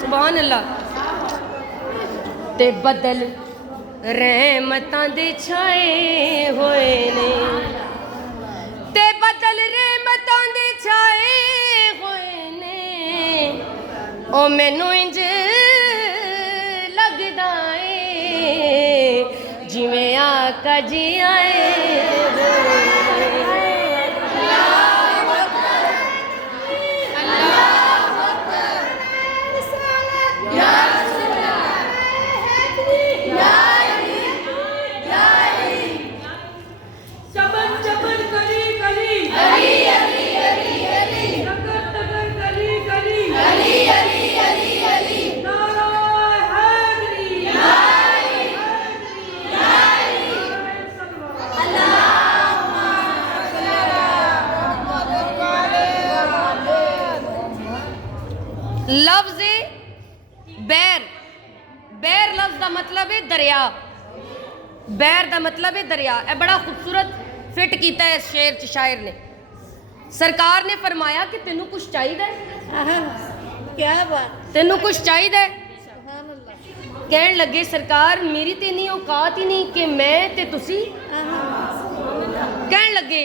सुभान अल्लाह। ते बदल रहमतां दे छाए होए ने, ते बदल रहमतां दे छाए होए ने। ओ मैनू इंज लगदा ए जिवें आका जी आए। लफ्ज़ बैर, बैर लफ्ज़ का मतलब है दरिया, बैर का मतलब है दरिया। यह बड़ा खूबसूरत फिट किया है इस शेर च शायर ने। सरकार ने फरमाया कि तेनू कुछ चाहिए, क्या बात, तेनू कुछ चाहिए। कहन लगे सरकार मेरी तो इन्नी औकात ही नहीं कि मैं ते तुसी। कहन लगे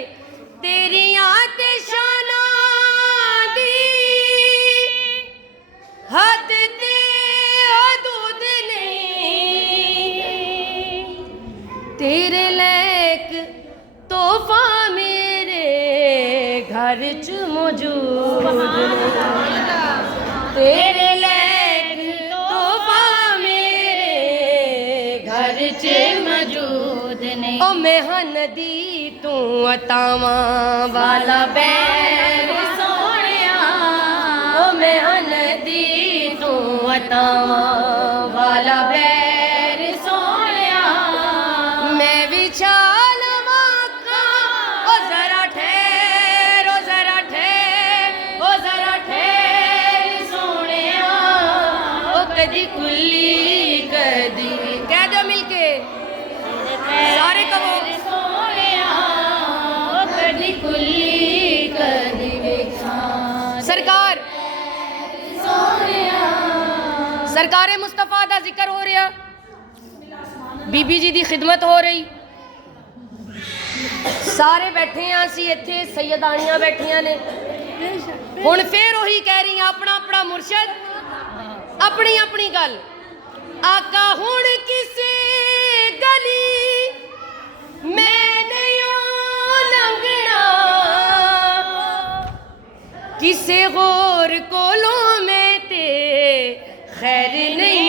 तेरियां ते शाना दी हद ते हदूद नहीं, तेरे लायक तोहफा मेरे घर च मौजूद नहीं, तेरे लायक तोहफा मेरे घर च मौजूद नहीं। ओ मेहनदी तू अतावां वाला बैर सोहणिया, ओ मेहनदी तू अतावां वाला बैर सोहणिया। मैं भी छाल माका ओ जरा ठहर, ओ जरा ठहर, ओ जरा ठहर सोहणिया। ओ कदी कुल्ली कदी कह दो मिलके सारे कहो सरकार। सरकार मुस्तफा का जिक्र हो रहा, बीबी जी की खिदमत हो रही, सारे बैठे हैं असी इत्थे, सैयदानियां बैठिया ने। हुण फिर वही कह रही अपना अपना मुर्शद अपनी अपनी गल। आका हुण किसे गली मैं नहीं लंघना, किसे होर कोलों में ते खैर नहीं